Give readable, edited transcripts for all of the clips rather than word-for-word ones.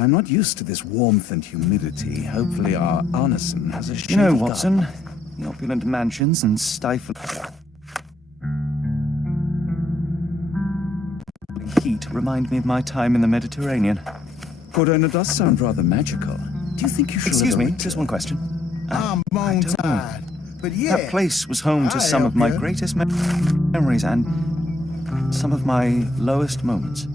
I'm not used to this warmth and humidity. Hopefully our Arneson has a shady You know, garden. Watson, the opulent mansions and stifling heat remind me of my time in the Mediterranean. Corona does sound rather magical. Do you think you should... Excuse me, just one question. I'm bone tired. But yeah. That place was home to I'll some of help my ya. greatest memories and some of my lowest moments.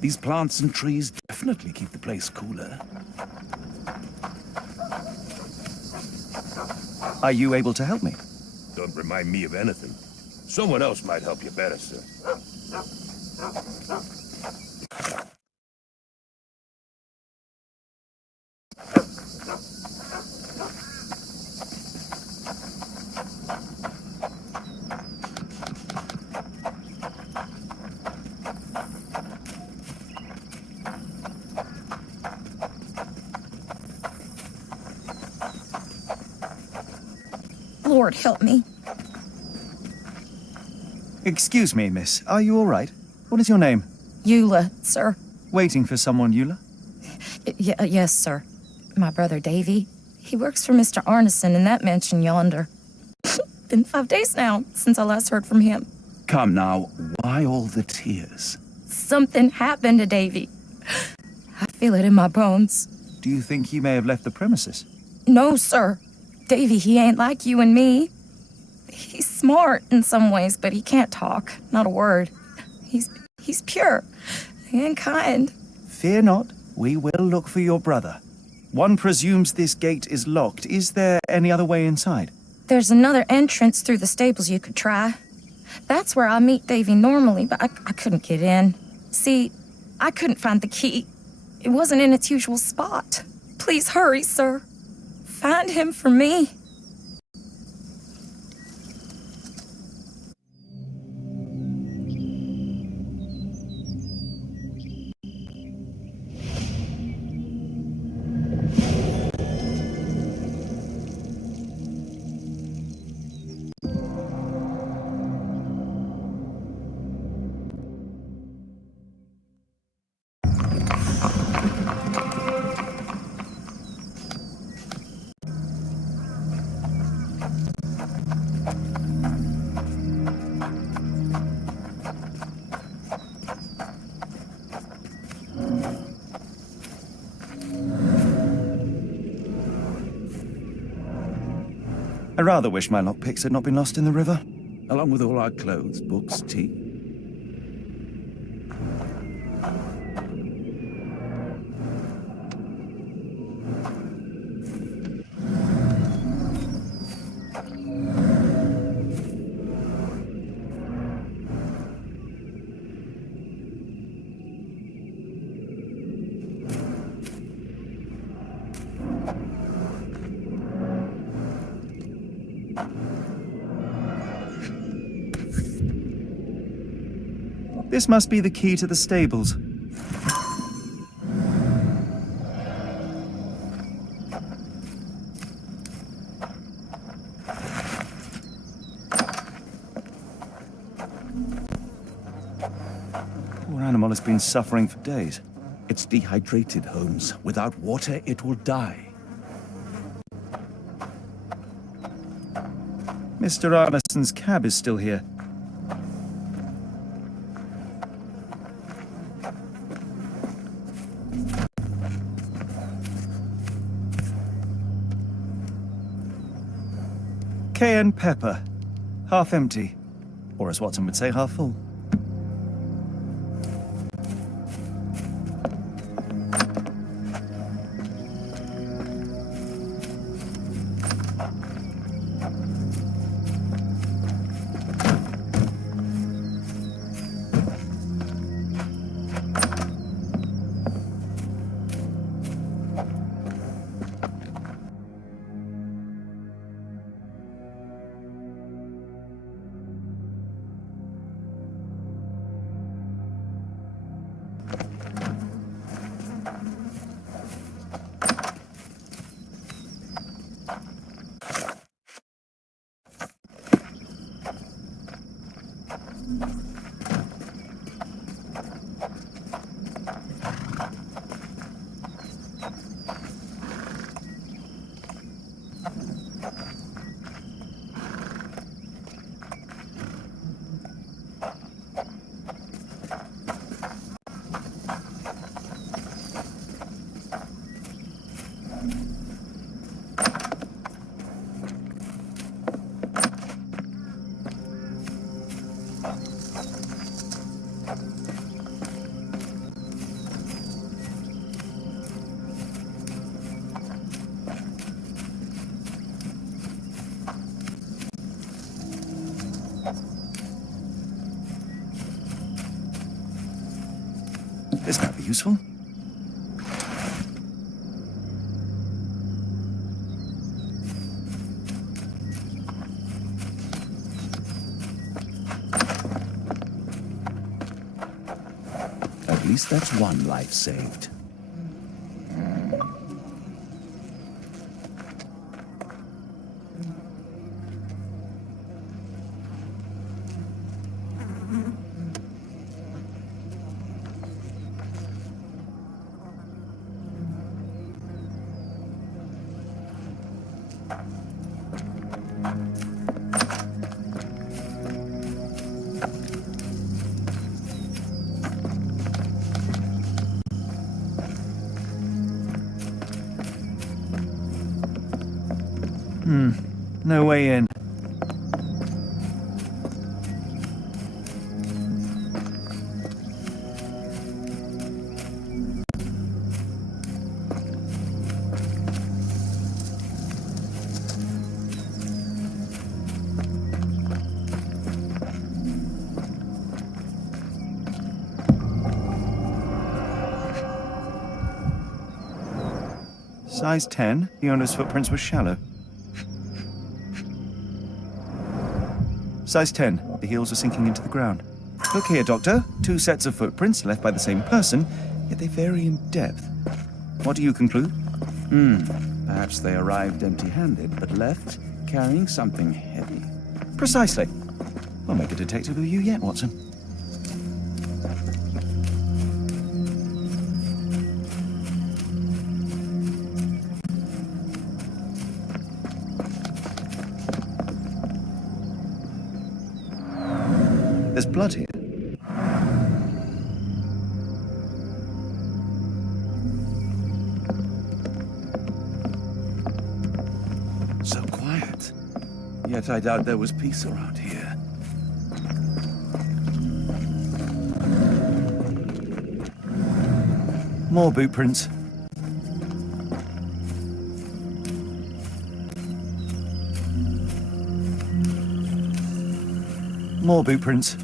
These plants and trees definitely keep the place cooler. Are you able to help me? Don't remind me of anything. Someone else might help you better, sir. Lord help me. Excuse me, miss. Are you all right? What is your name? Eula, sir. Waiting for someone, Eula? Yes, sir. My brother Davy. He works for Mr. Arneson in that mansion yonder. Been 5 days now since I last heard from him. Come now, why all the tears? Something happened to Davy. I feel it in my bones. Do you think he may have left the premises? No, sir. Davy, he ain't like you and me. He's smart in some ways, but he can't talk. Not a word. He's pure and kind. Fear not. We will look for your brother. One presumes this gate is locked. Is there any other way inside? There's another entrance through the stables you could try. That's where I meet Davy normally, but I couldn't get in. See, I couldn't find the key. It wasn't in its usual spot. Please hurry, sir. Find him for me. I rather wish my lockpicks had not been lost in the river. Along with all our clothes, books, tea. This must be the key to the stables. Poor animal has been suffering for days. It's dehydrated, Holmes. Without water, it will die. Mr. Arneson's cab is still here. Cayenne pepper. Half empty. Or as Watson would say, half full. This might be useful. At least that's one life saved. No way in. Size 10, the owner's footprints were shallow. Size 10, the heels are sinking into the ground. Look here, Doctor. 2 sets of footprints left by the same person, yet they vary in depth. What do you conclude? Perhaps they arrived empty-handed, but left carrying something heavy. Precisely. We'll make a detective of you yet, Watson. There's blood here. So quiet. Yet I doubt there was peace around here. More boot prints. More boot prints.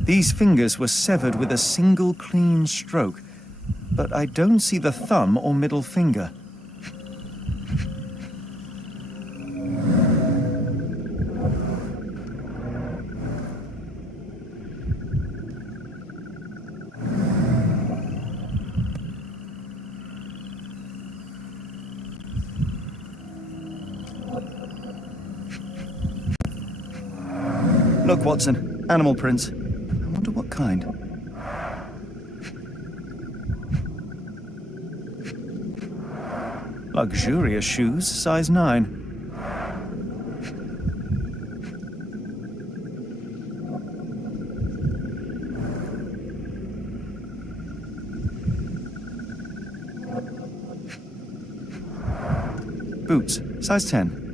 These fingers were severed with a single clean stroke, but I don't see the thumb or middle finger. Look, Watson, animal prints. I wonder what kind. Luxurious shoes, size 9. Boots, size 10.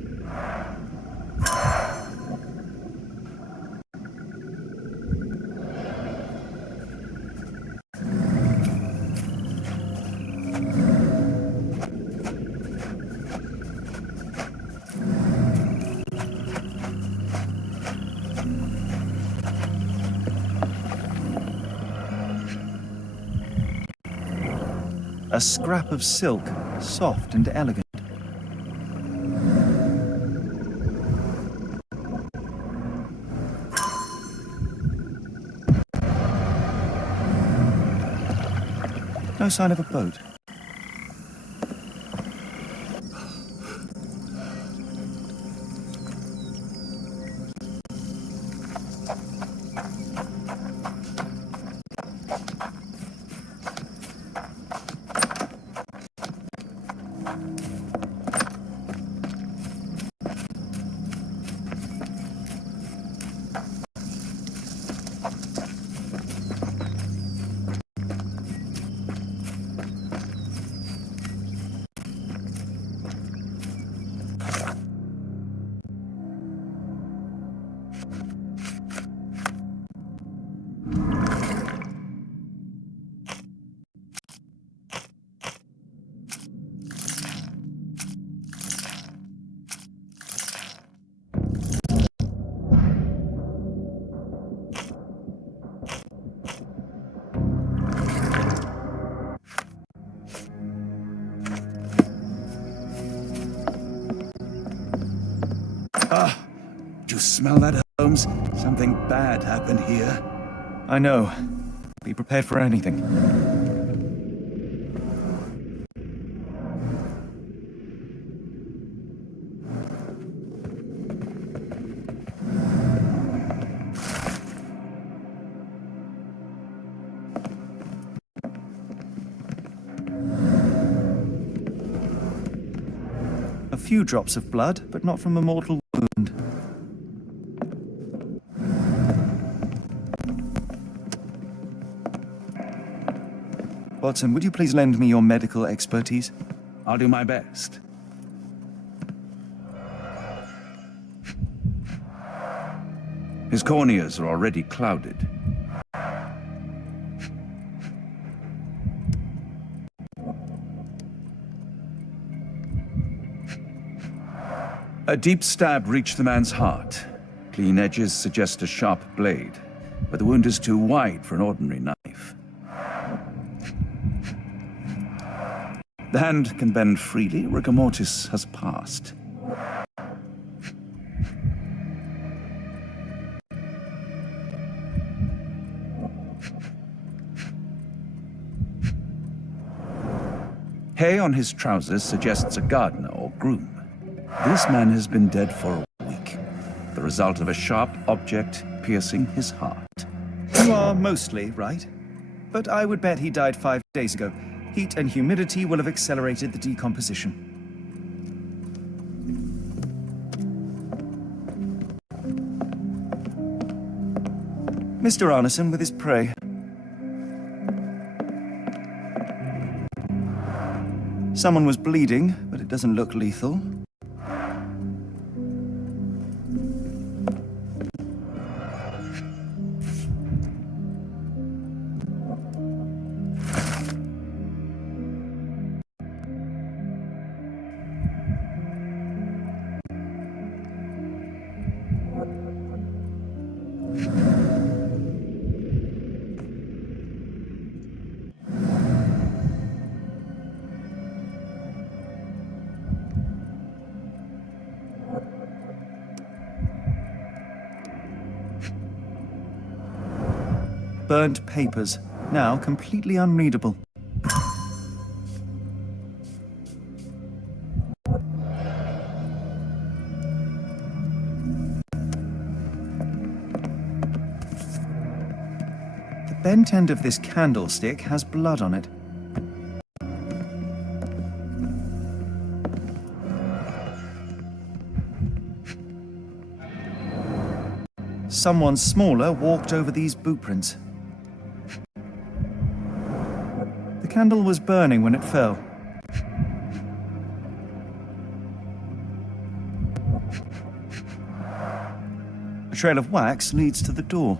A scrap of silk, soft and elegant. No sign of a boat. Do you smell that, Holmes? Something bad happened here. I know. Be prepared for anything. A few drops of blood, but not from a mortal wound. Watson, would you please lend me your medical expertise? I'll do my best. His corneas are already clouded. A deep stab reached the man's heart. Clean edges suggest a sharp blade, but the wound is too wide for an ordinary knife. The hand can bend freely. Rigor mortis has passed. Hay on his trousers suggests a gardener or groom. This man has been dead for a week, the result of a sharp object piercing his heart. You are mostly right, but I would bet he died 5 days ago. Heat and humidity will have accelerated the decomposition. Mr. Arneson with his prey. Someone was bleeding, but it doesn't look lethal. Burnt papers, now completely unreadable. The bent end of this candlestick has blood on it. Someone smaller walked over these boot prints. The candle was burning when it fell. A trail of wax leads to the door.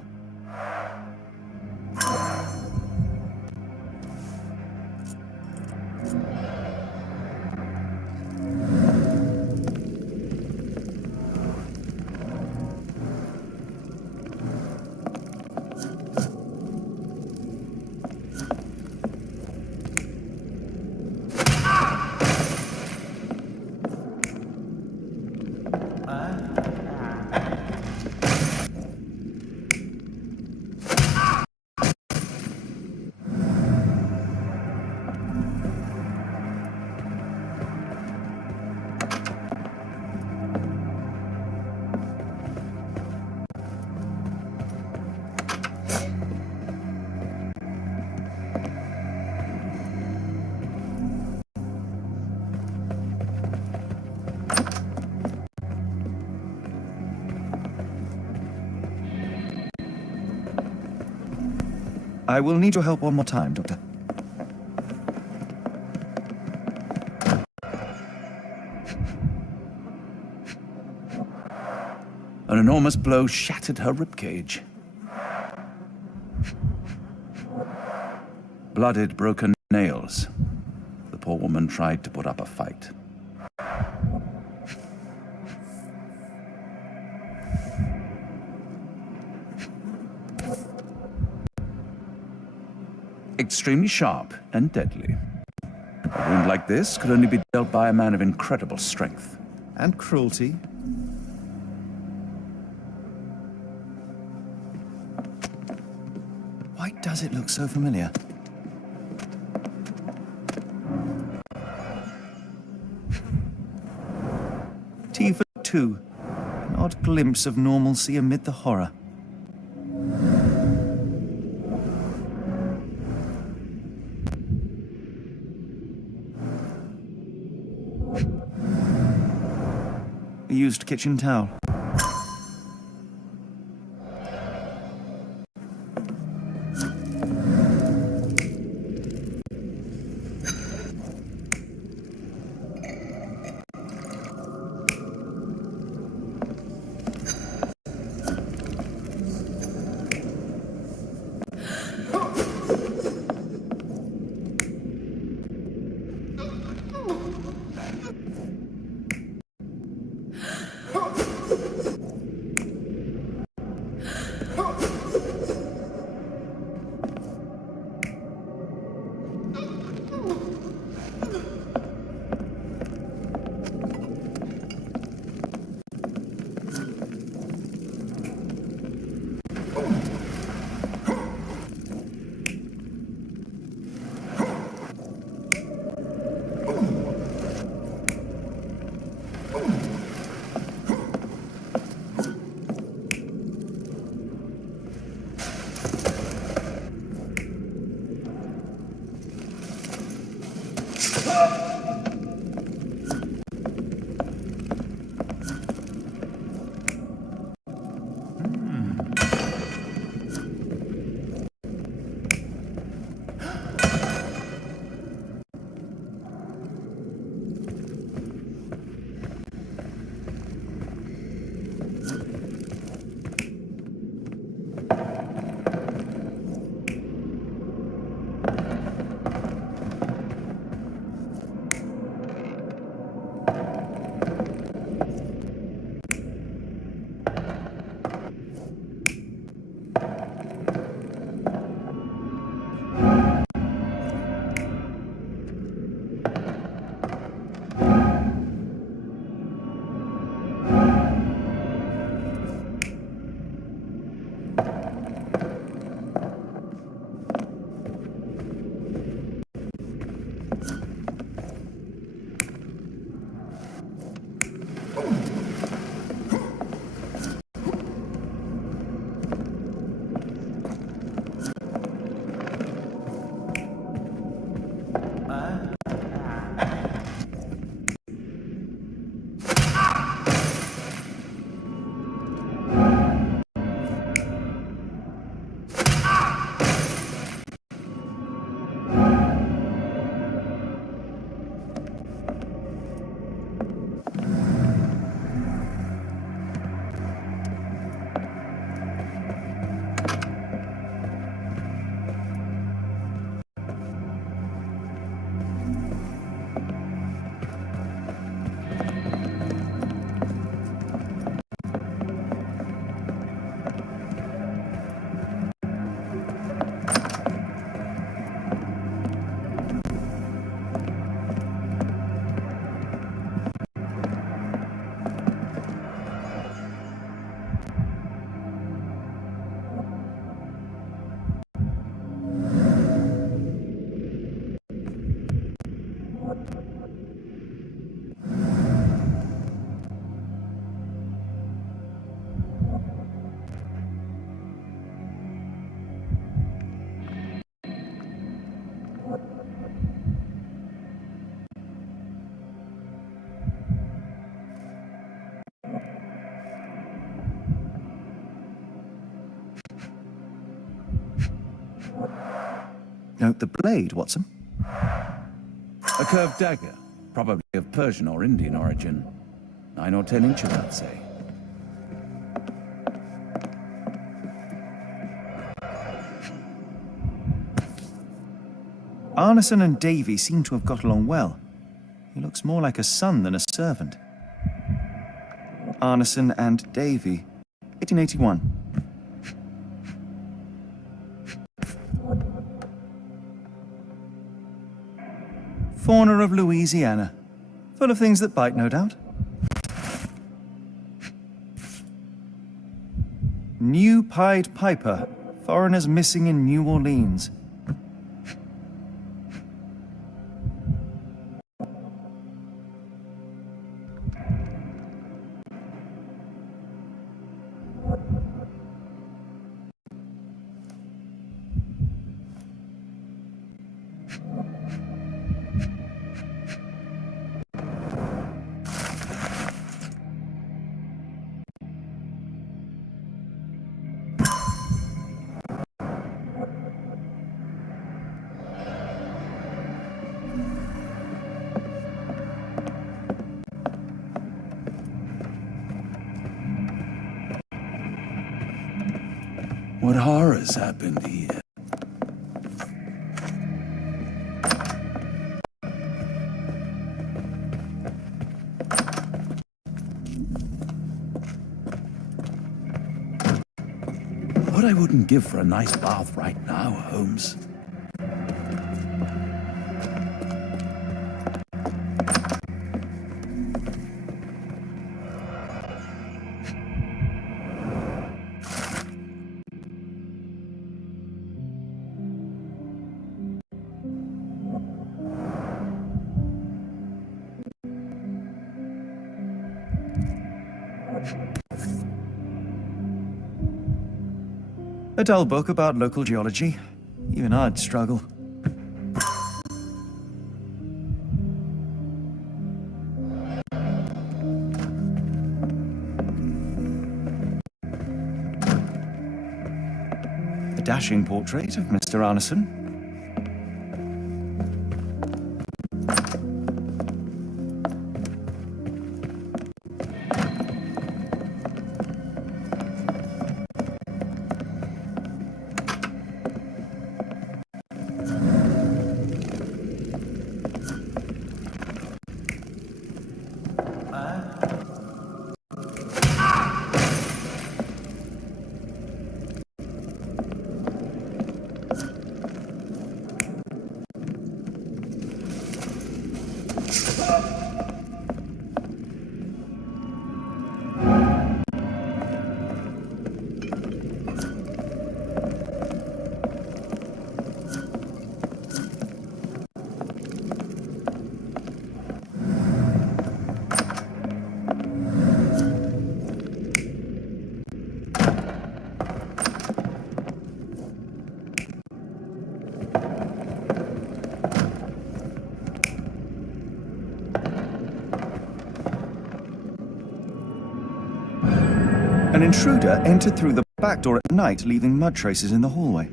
I will need your help one more time, Doctor. An enormous blow shattered her ribcage. Blood had broken nails. The poor woman tried to put up a fight. Extremely sharp and deadly. A wound like this could only be dealt by a man of incredible strength. And cruelty. does it look so familiar? T for 2. An odd glimpse of normalcy amid the horror. A used kitchen towel. Note the blade, Watson. A curved dagger, probably of Persian or Indian origin. 9 or 10 inches, I'd say. Arneson and Davy seem to have got along well. He looks more like a son than a servant. Arneson and Davy, 1881. Fauna of Louisiana. Full of things that bite, no doubt. New Pied Piper, Foreigners missing in New Orleans. What horrors happened here? What I wouldn't give for a nice bath right now, Holmes. A dull book about local geology. Even I'd struggle. A dashing portrait of Mr. Arneson. An intruder entered through the back door at night, leaving mud traces in the hallway.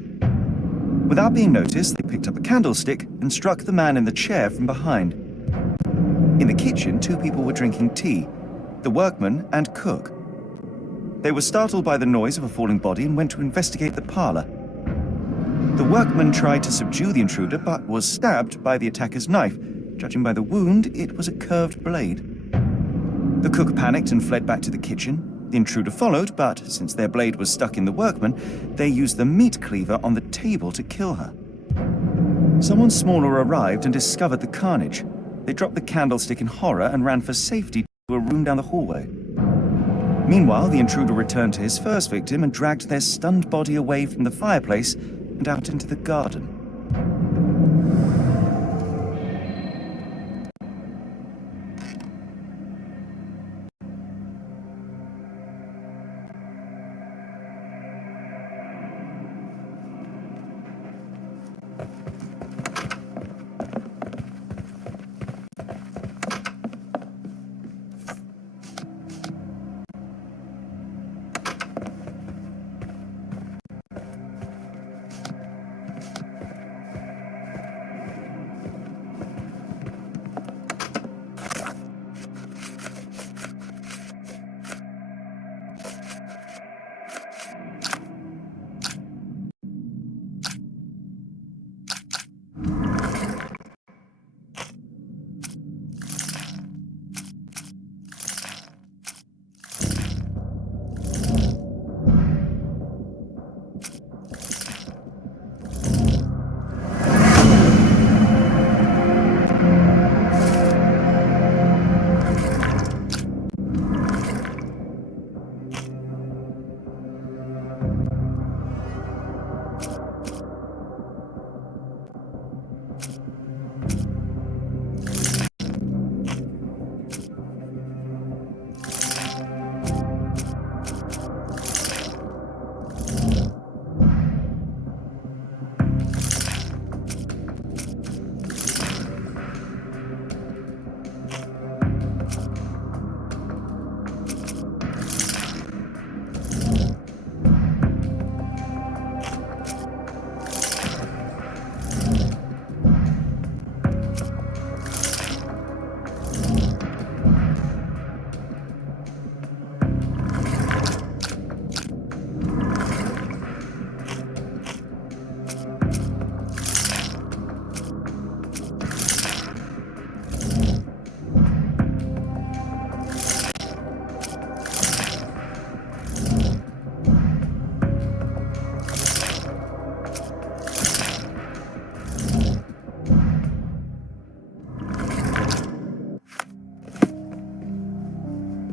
Without being noticed, they picked up a candlestick and struck the man in the chair from behind. In the kitchen, two people were drinking tea, the workman and cook. They were startled by the noise of a falling body and went to investigate the parlor. The workman tried to subdue the intruder, but was stabbed by the attacker's knife. Judging by the wound, it was a curved blade. The cook panicked and fled back to the kitchen. The intruder followed, but since their blade was stuck in the workman, they used the meat cleaver on the table to kill her. Someone smaller arrived and discovered the carnage. They dropped the candlestick in horror and ran for safety to a room down the hallway. Meanwhile, the intruder returned to his first victim and dragged their stunned body away from the fireplace and out into the garden.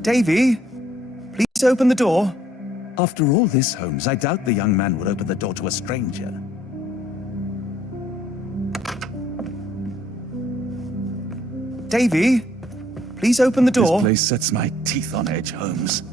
Davy, please open the door. After all this, Holmes, I doubt the young man would open the door to a stranger. Davy, please open the door. This place sets my teeth on edge, Holmes.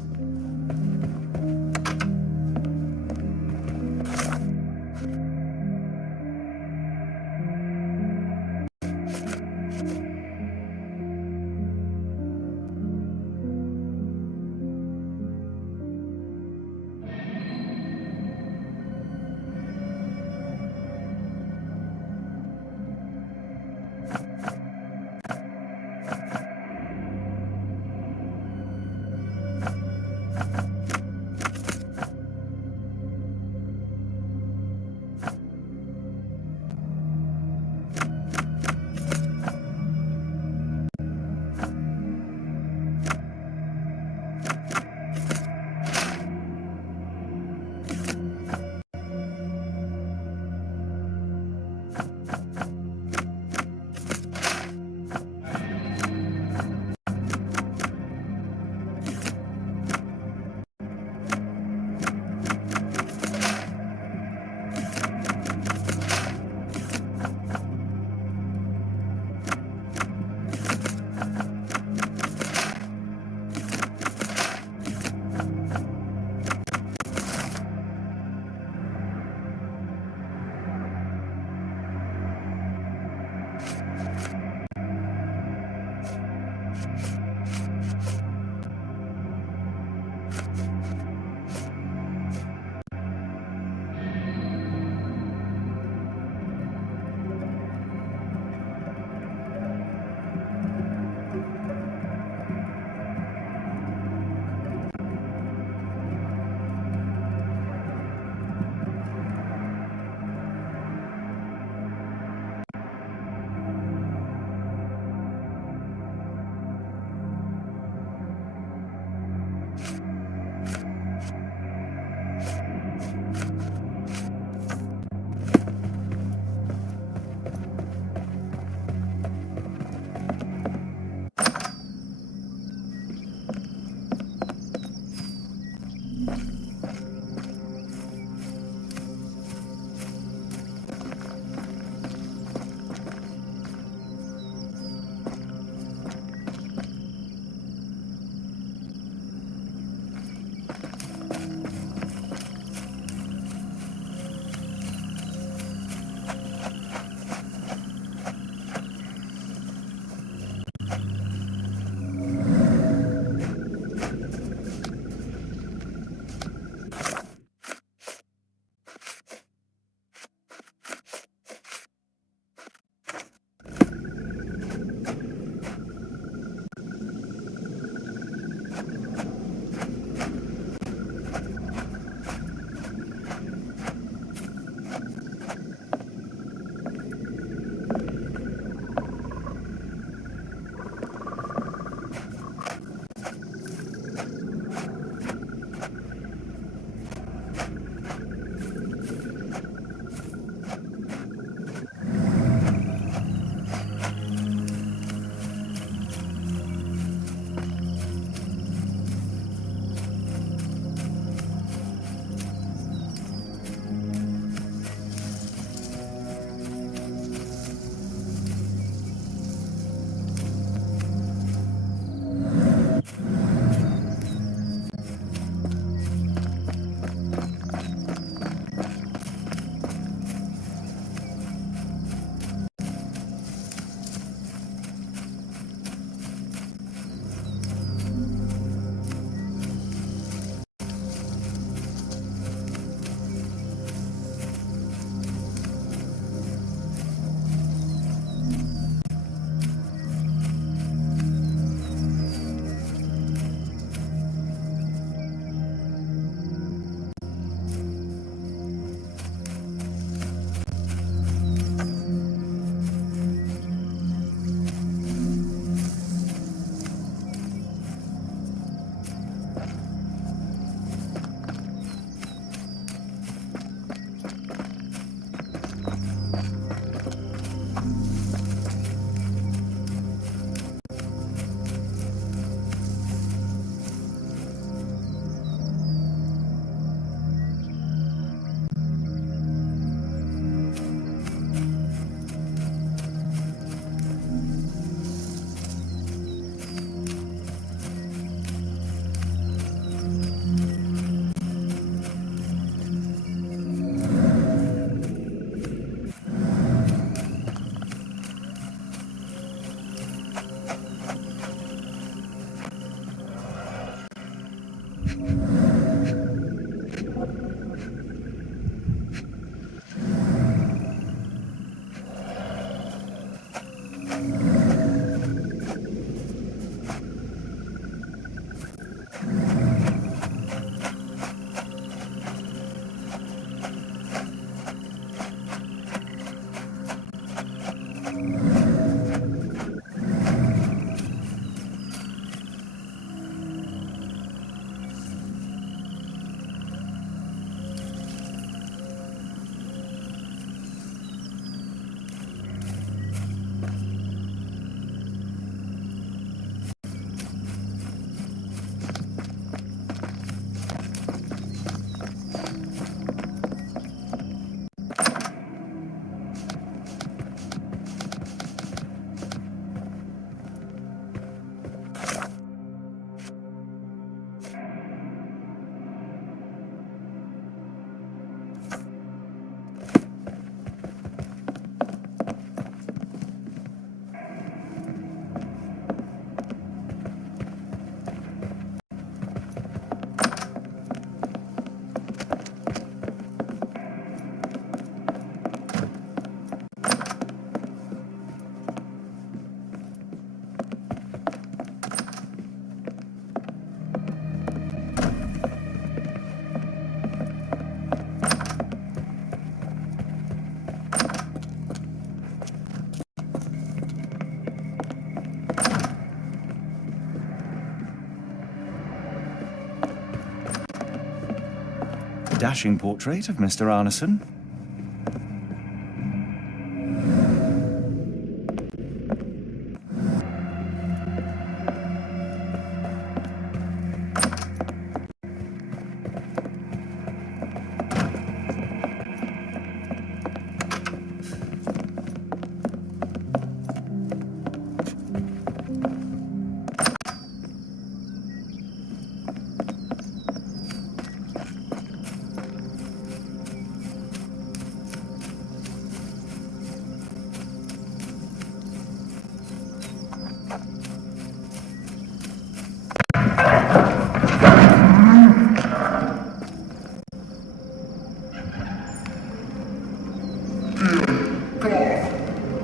dashing portrait of Mr. Arneson.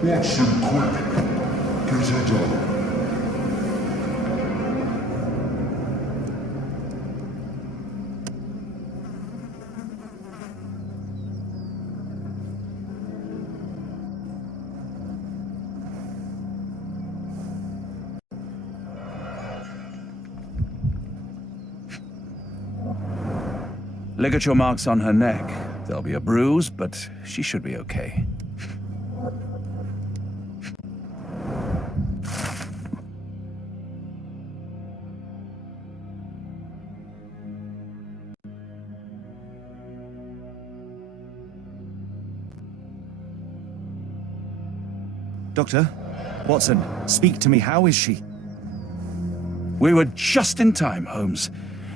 Watson, quick! Get it up. Ligature marks on her neck. There'll be a bruise, but she should be okay. Doctor, Watson, speak to me. How is she? We were just in time, Holmes.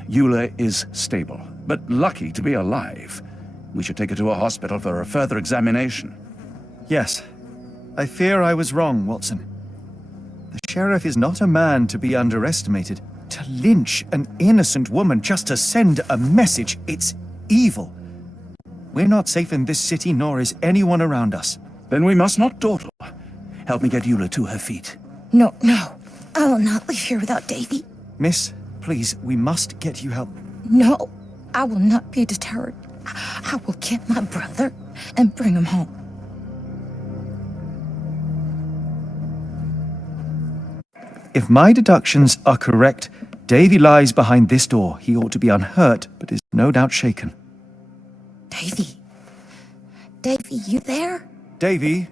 Eula is stable, but lucky to be alive. We should take her to a hospital for a further examination. Yes. I fear I was wrong, Watson. The sheriff is not a man to be underestimated. To lynch an innocent woman just to send a message, it's evil. We're not safe in this city, nor is anyone around us. Then we must not dawdle. Help me get Eula to her feet. No, no. I will not leave here without Davy. Miss, please, we must get you help. No, I will not be deterred. I will get my brother and bring him home. If my deductions are correct, Davy lies behind this door. He ought to be unhurt, but is no doubt shaken. Davy. Davy, you there? Davy,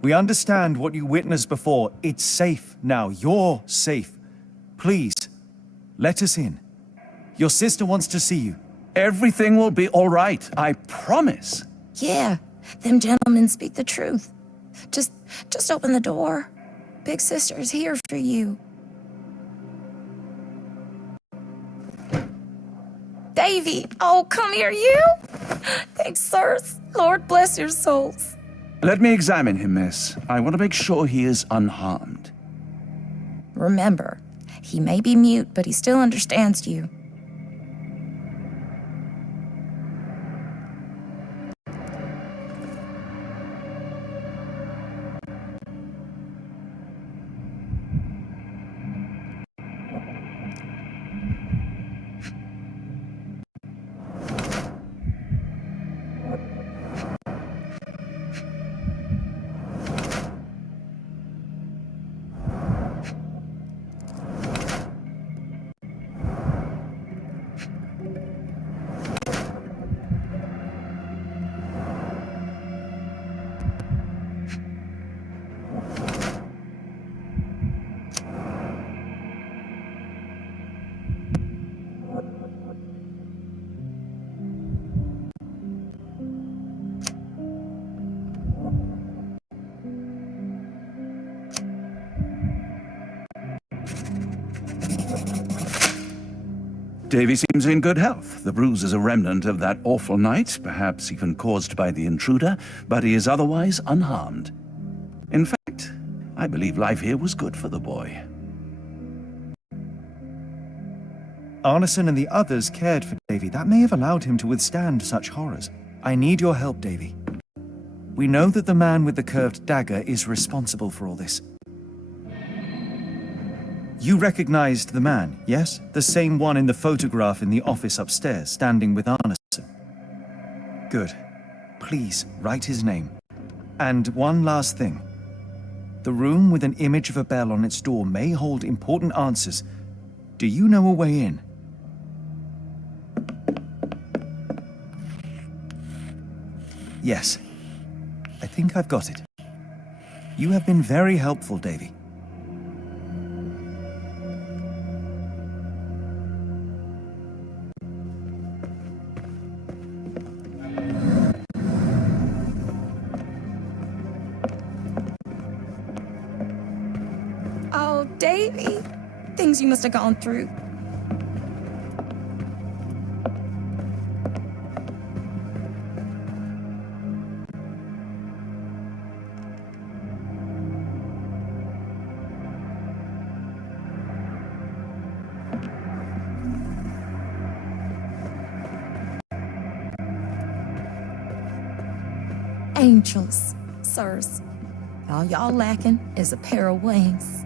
we understand what you witnessed before. It's safe now. You're safe. Please, let us in. Your sister wants to see you. Everything will be all right, I promise. Yeah, them gentlemen speak the truth. Just open the door. Big sister's here for you. Davy, oh, come here, you. Thanks, sirs. Lord bless your souls. Let me examine him, miss. I want to make sure he is unharmed. Remember, he may be mute, but he still understands you. Davy seems in good health. The bruise is a remnant of that awful night, perhaps even caused by the intruder, but he is otherwise unharmed. In fact, I believe life here was good for the boy. Arneson and the others cared for Davy. That may have allowed him to withstand such horrors. I need your help, Davy. We know that the man with the curved dagger is responsible for all this. You recognized the man, yes? The same one in the photograph in the office upstairs, standing with Arneson. Good. Please, write his name. And one last thing. The room with an image of a bell on its door may hold important answers. Do you know a way in? Yes. I think I've got it. You have been very helpful, Davy. Oh, Davy. Things you must have gone through. Angels, sirs. All y'all lacking is a pair of wings.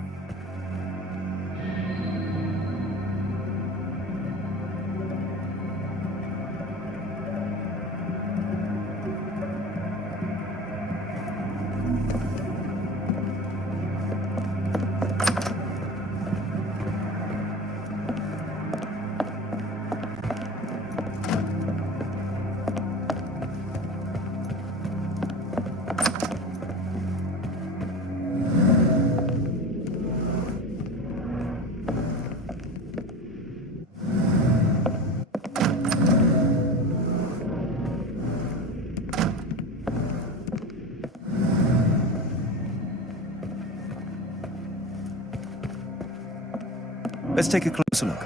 Let's take a closer look.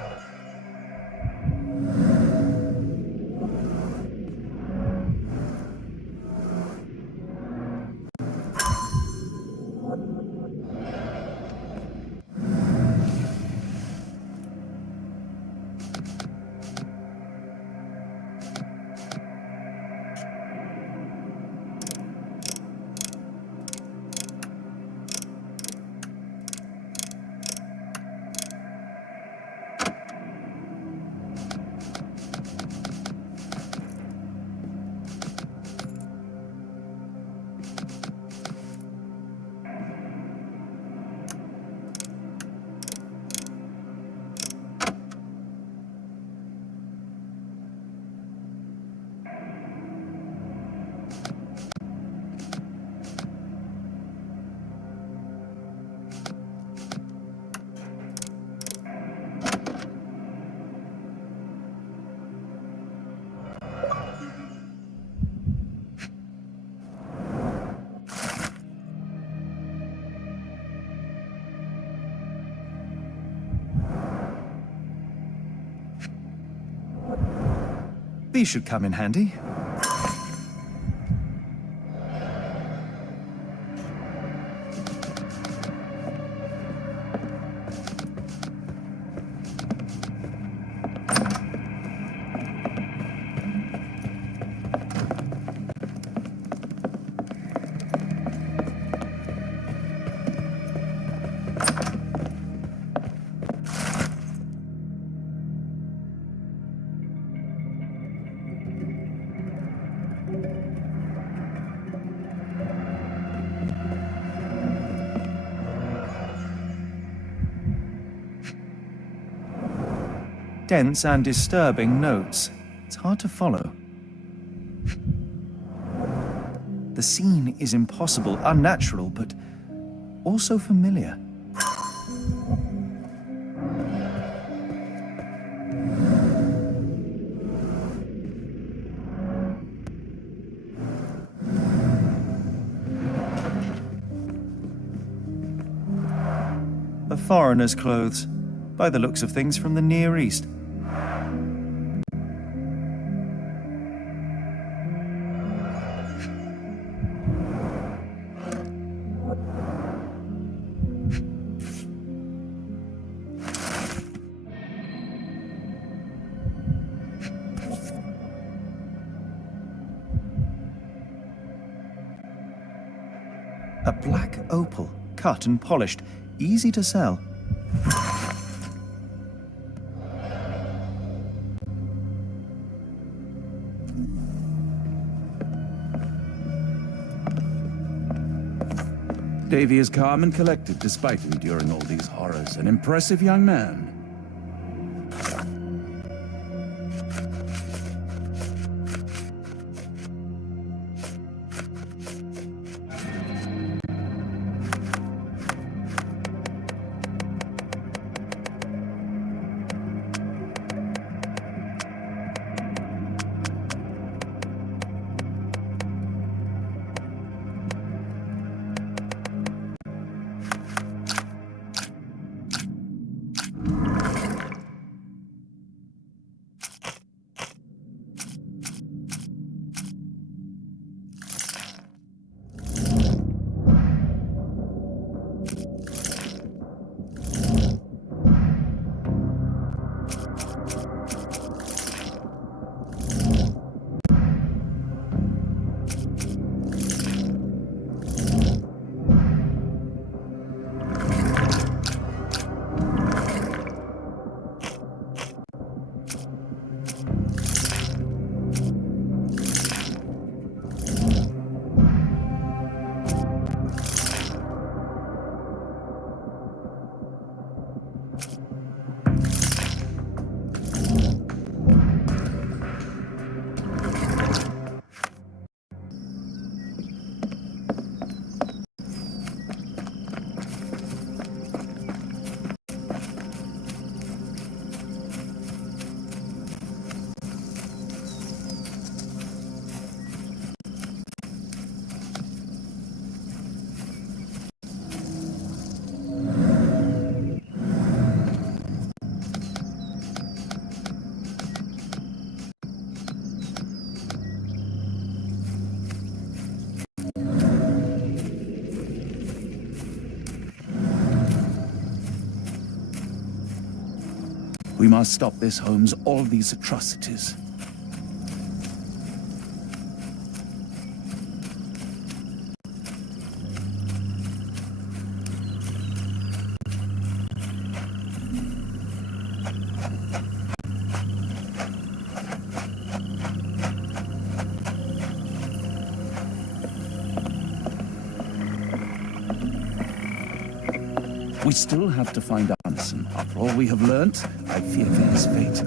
These should come in handy. Dense and disturbing notes. It's hard to follow. The scene is impossible, unnatural, but also familiar. A foreigner's clothes, by the looks of things from the Near East. A black opal, cut and polished, easy to sell. Davy is calm and collected despite enduring all these horrors. An impressive young man. We must stop this, Holmes. All these atrocities. We still have to find Arneson. After all we have learnt, I fear for his fate.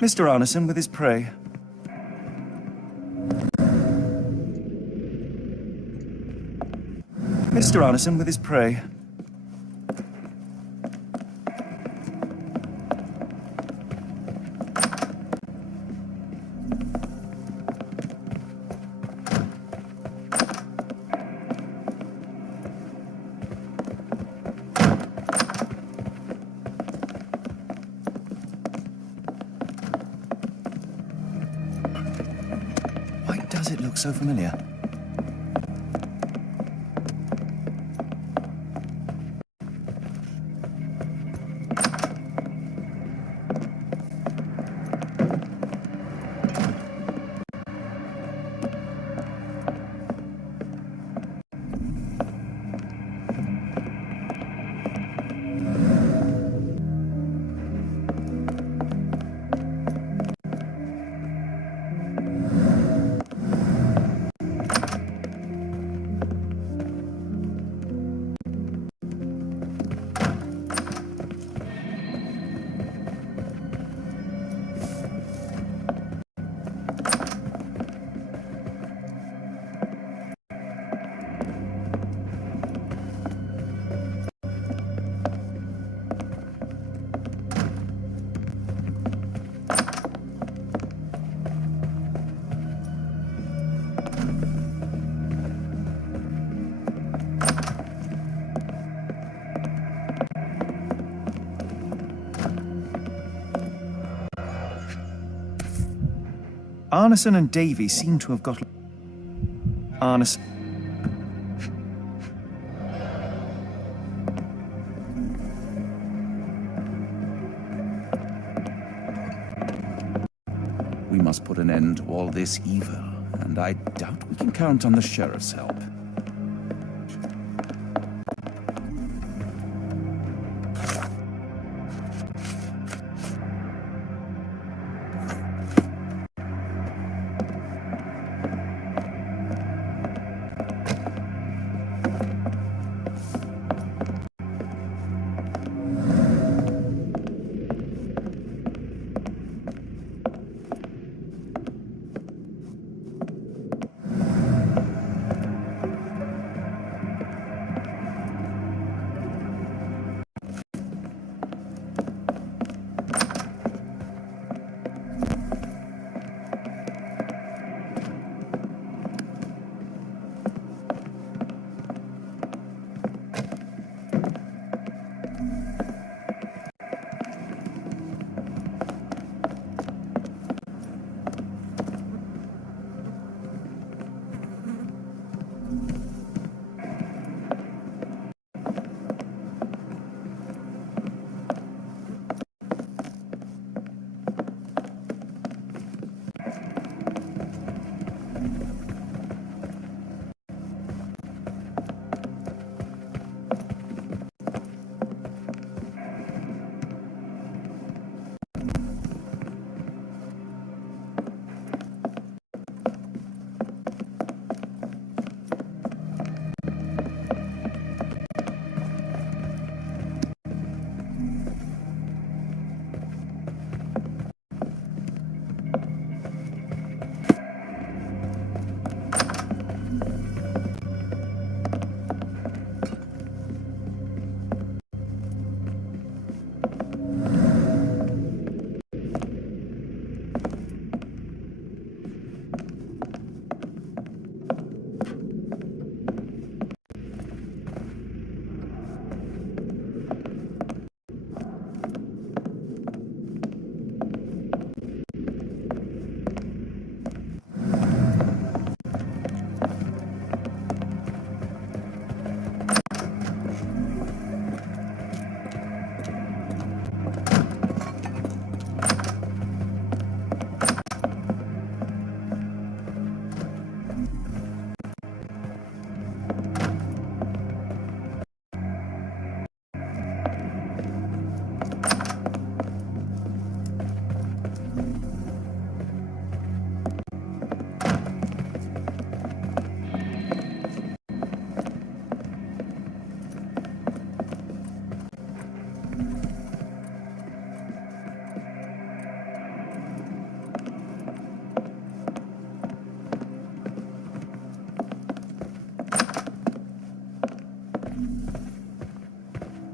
Mr. Arneson with his prey. Mr. Arneson with his prey. Why does it look so familiar? Arneson and Davy seem to have got... Arneson... We must put an end to all this evil, and I doubt we can count on the sheriff's help.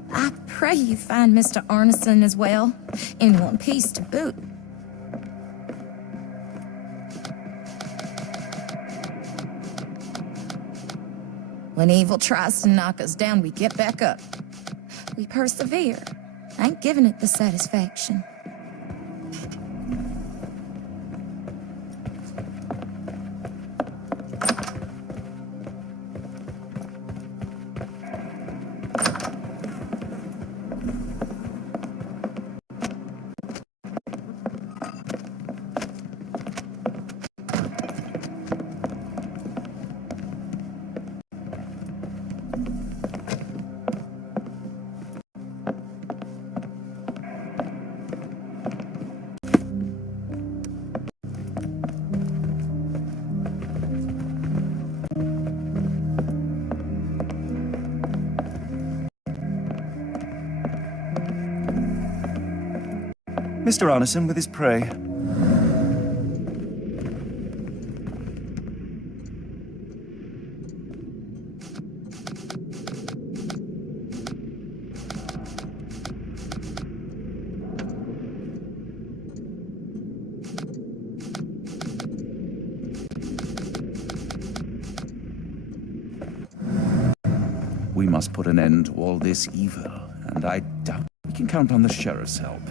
I pray you find Mr. Arneson as well, in one piece to boot. When evil tries to knock us down, we get back up. We persevere. I ain't giving it the satisfaction. Mr. Arneson with his prey. We must put an end to all this evil, and I doubt we can count on the sheriff's help.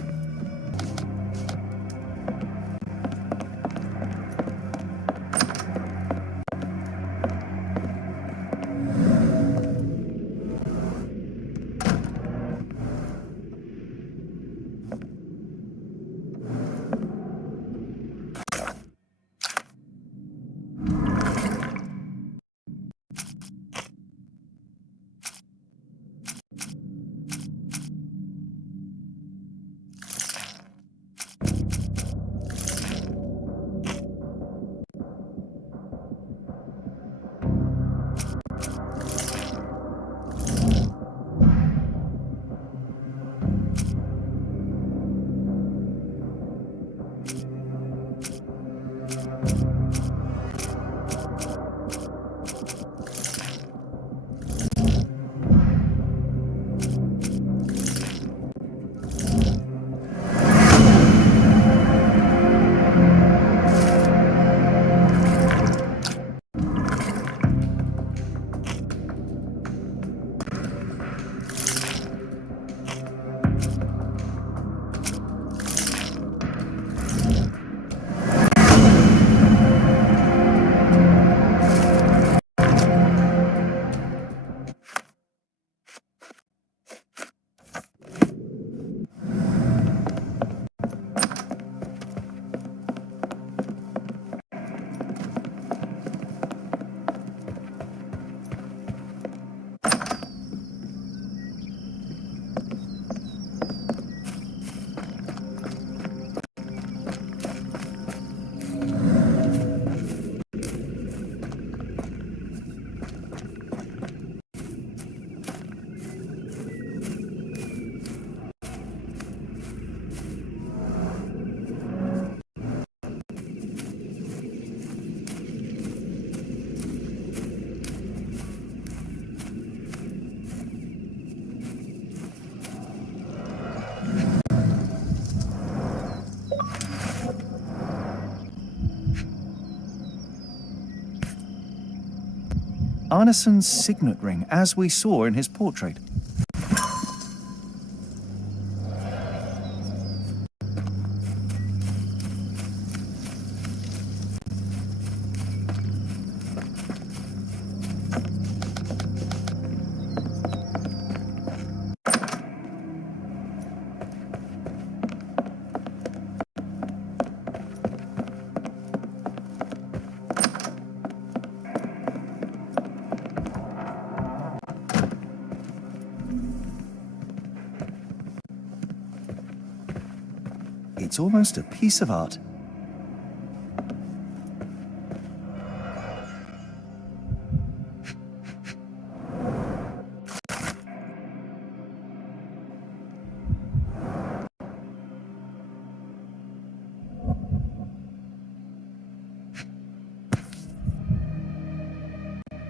Arneson's signet ring, as we saw in his portrait. It's almost a piece of art.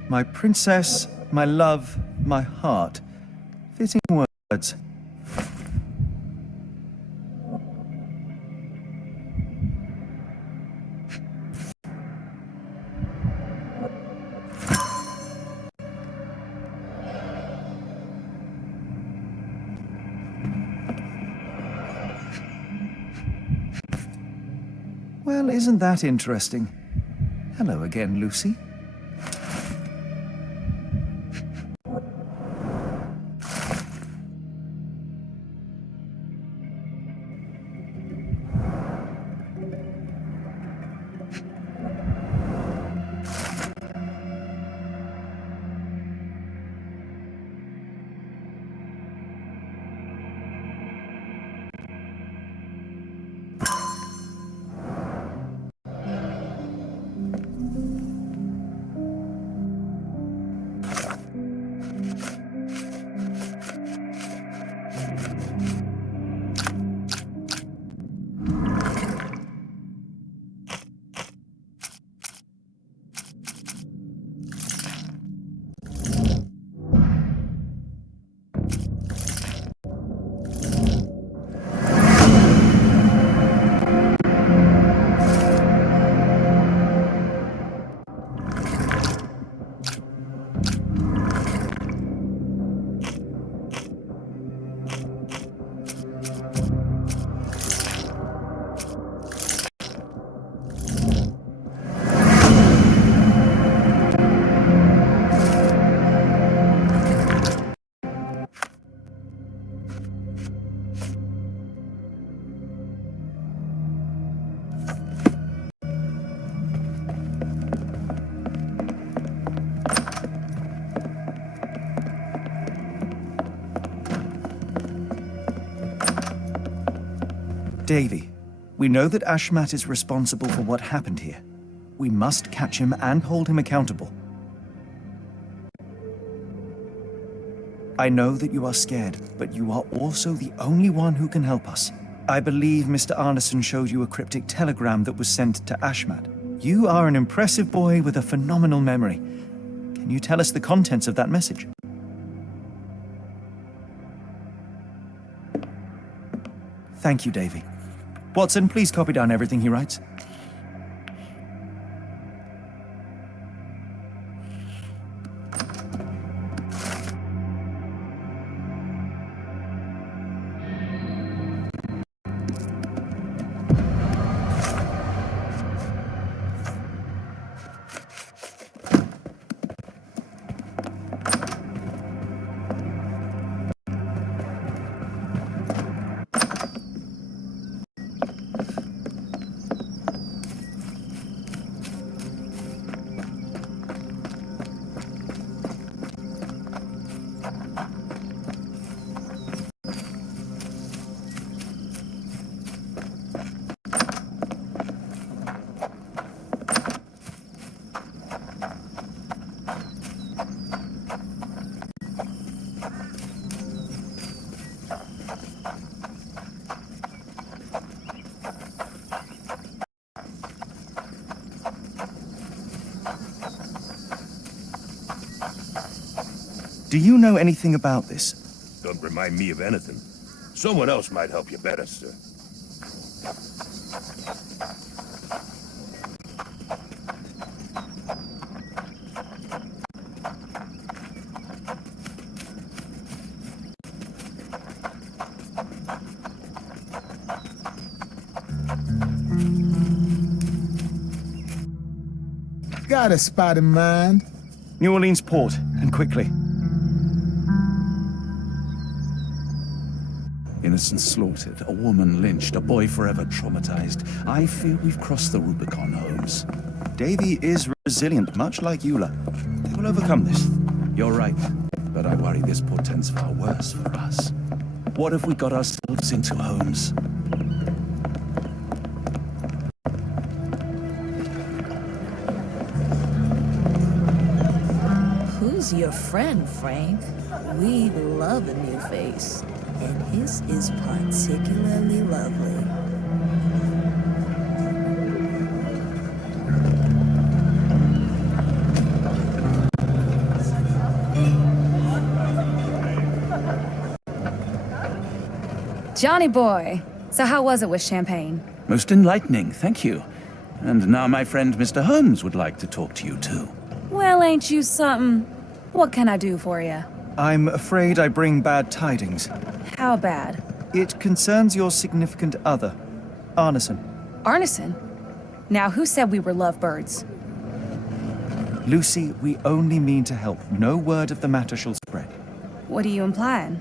My princess, my love, my heart. Fitting words. Well, isn't that interesting? Hello again, Lucy. Davy, we know that Ashmat is responsible for what happened here. We must catch him and hold him accountable. I know that you are scared, but you are also the only one who can help us. I believe Mr. Arneson showed you a cryptic telegram that was sent to Ashmat. You are an impressive boy with a phenomenal memory. Can you tell us the contents of that message? Thank you, Davy. Watson, please copy down everything he writes. Do you know anything about this? Don't remind me of anything. Someone else might help you better, sir. Got a spot in mind. New Orleans port, and quickly. Innocents slaughtered, a woman lynched, a boy forever traumatized. I fear we've crossed the Rubicon, Holmes. Davy is resilient, much like Eula. They will overcome this. You're right, but I worry this portends far worse for us. What have we got ourselves into, Holmes? is your friend, Frank. We love a new face, and his is particularly lovely. Johnny boy, so how was it with Champagne? Most enlightening, thank you. And now my friend Mr. Holmes would like to talk to you too. Well, ain't you something? What can I do for you? I'm afraid I bring bad tidings. How bad? It concerns your significant other, Arneson. Arneson? Now, who said we were lovebirds? Lucy, we only mean to help. No word of the matter shall spread. What are you implying?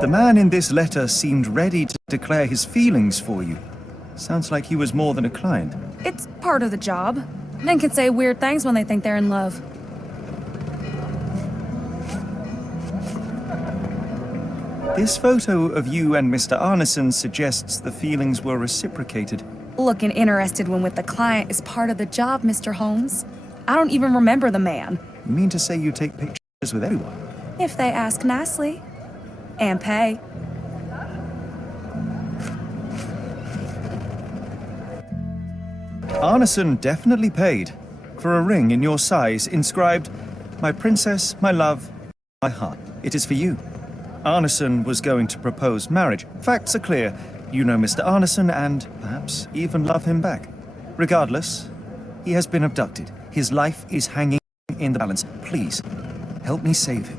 The man in this letter seemed ready to declare his feelings for you. Sounds like he was more than a client. It's part of the job. Men can say weird things when they think they're in love. This photo of you and Mr. Arneson suggests the feelings were reciprocated. Looking interested when with the client is part of the job, Mr. Holmes. I don't even remember the man. You mean to say you take pictures with everyone? If they ask nicely. And pay. Arneson definitely paid for a ring in your size inscribed, "My princess, my love, my heart." It is for you. Arneson was going to propose marriage. Facts are clear. You know Mr. Arneson and perhaps even love him back. Regardless, he has been abducted. His life is hanging in the balance. Please, help me save him.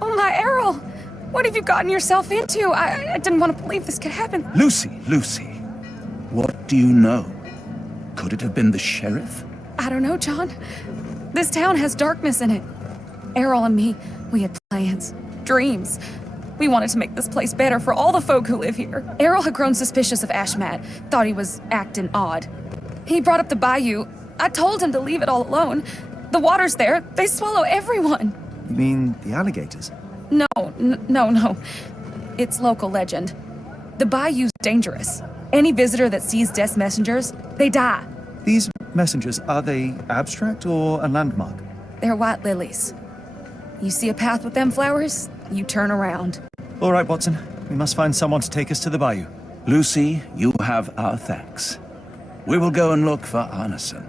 Oh my Errol! What have you gotten yourself into? I didn't want to believe this could happen. Lucy, what do you know? Could it have been the sheriff? I don't know, John. This town has darkness in it. Errol and me, we had plans, dreams. We wanted to make this place better for all the folk who live here. Errol had grown suspicious of Ashmat, thought he was acting odd. He brought up the bayou. I told him to leave it all alone. The water's there. They swallow everyone. You mean the alligators? No. It's local legend. The bayou's dangerous. Any visitor that sees death's messengers, they die. These messengers, are they abstract or a landmark? They're white lilies. You see a path with them flowers, you turn around. All right, Watson. We must find someone to take us to the bayou. Lucy, you have our thanks. We will go and look for Arneson.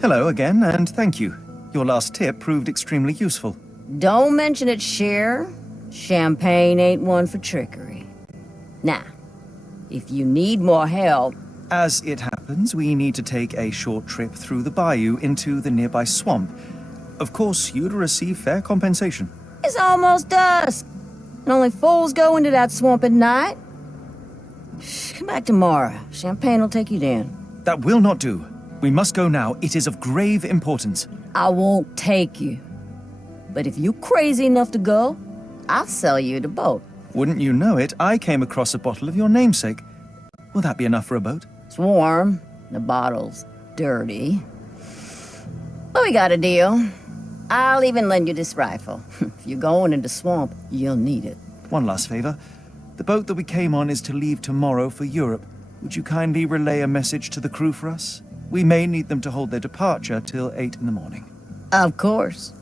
Hello again, and thank you. Your last tip proved extremely useful. Don't mention it, Cher. Champagne ain't one for trickery. Now, if you need more help... As it happens, we need to take a short trip through the bayou into the nearby swamp. Of course, you'd receive fair compensation. It's almost dusk, and only fools go into that swamp at night. Come back tomorrow. Champagne will take you down. That will not do. We must go now. It is of grave importance. I won't take you. But if you crazy enough to go, I'll sell you the boat. Wouldn't you know it, I came across a bottle of your namesake. Will that be enough for a boat? It's warm. The bottle's dirty. But we got a deal. I'll even lend you this rifle. If you're going into swamp, you'll need it. One last favor. The boat that we came on is to leave tomorrow for Europe. Would you kindly relay a message to the crew for us? We may need them to hold their departure till 8 in the morning. Of course.